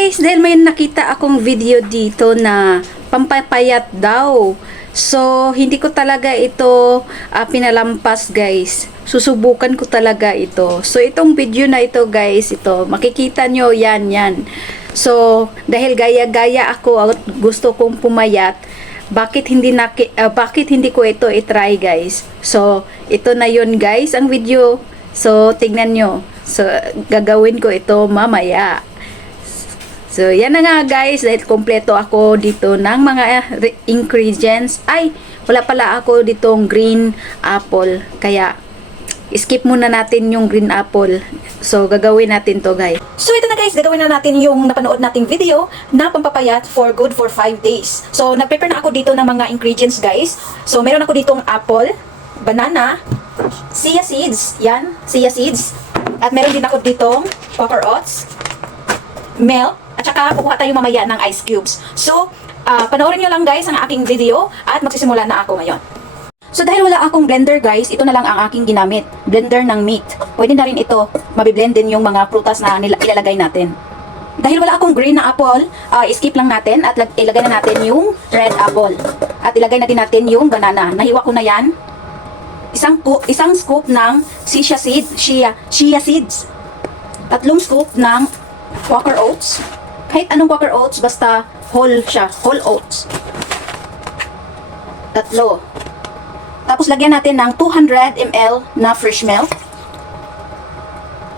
guys, dahil may nakita akong video dito na pampapayat daw. So, hindi ko talaga ito pinalampas guys. Susubukan ko talaga ito. So, itong video na ito guys, ito, makikita nyo yan. So, dahil gaya-gaya ako at gusto kong pumayat, bakit hindi ko ito i-try guys? So, ito na yun guys, ang video. So, tignan nyo. So, gagawin ko ito mamaya. So, yan na nga guys, dahil kompleto ako dito ng mga ingredients. Ay, wala pala ako ditong green apple. Kaya, skip muna natin yung green apple. So, gagawin natin to guys. So, ito na guys, gagawin na natin yung napanood nating video na pampapayat for good for 5 days. So, nag-prepare na ako dito ng mga ingredients guys. So, meron ako ditong apple, banana, chia seeds, yan, chia seeds. At meron din ako ditong Quaker Oats, milk, at saka kukuha tayo mamaya ng ice cubes. So, panoorin nyo lang guys ang aking video at magsisimula na ako ngayon. So, dahil wala akong blender guys, ito na lang ang aking ginamit. Blender ng meat. Pwede na rin ito, mabiblend din yung mga prutas na ilalagay natin. Dahil wala akong green na apple, skip lang natin at ilagay na natin yung red apple. At ilagay na din natin yung banana. Nahiwa ko na yan. Isang scoop ng chia seeds. 3 scoop ng Quaker Oats. Kahit anong Quaker Oats, basta whole siya, whole oats. 3. Tapos lagyan natin ng 200 ml na fresh milk.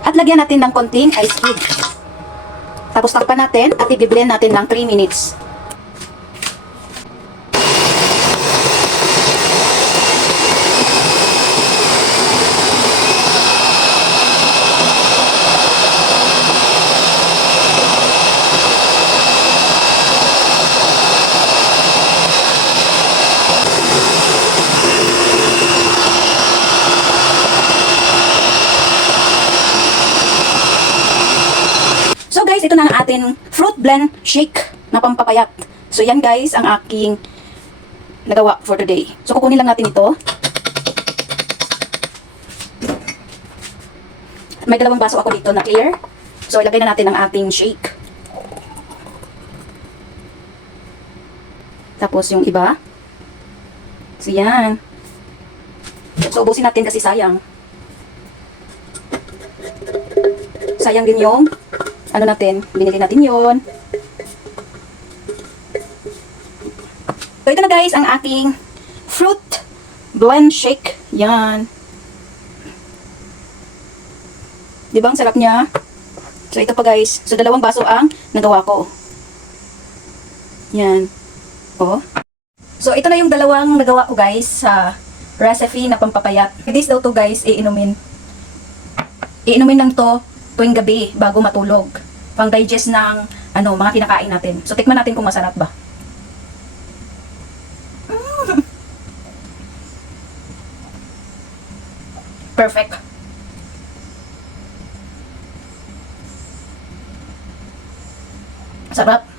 At lagyan natin ng konting ice cube. Tapos takpan natin at i-blend natin ng 3 minutes. So guys, ito na ang ating fruit blend shake na pampapayat. So yan guys, ang aking nagawa for today. So kukunin lang natin ito. May 2 baso ako dito na clear. So ilagay na natin ang ating shake. Tapos yung iba. So yan. So ubusin natin kasi sayang. Sayang din yung ano natin, binili natin yon. So ito na guys ang aking fruit blend shake. Yan. Diba ang sarap niya? So ito pa guys. So 2 baso ang nagawa ko. Yan. Oh. So ito na yung 2 nagawa ko guys sa recipe na pampapayat. This daw to guys, iinumin. Iinumin lang to tuwing gabi bago matulog. Pang digest ng mga kinakain natin. So tikman natin kung masarap ba. Perfect. Sarap.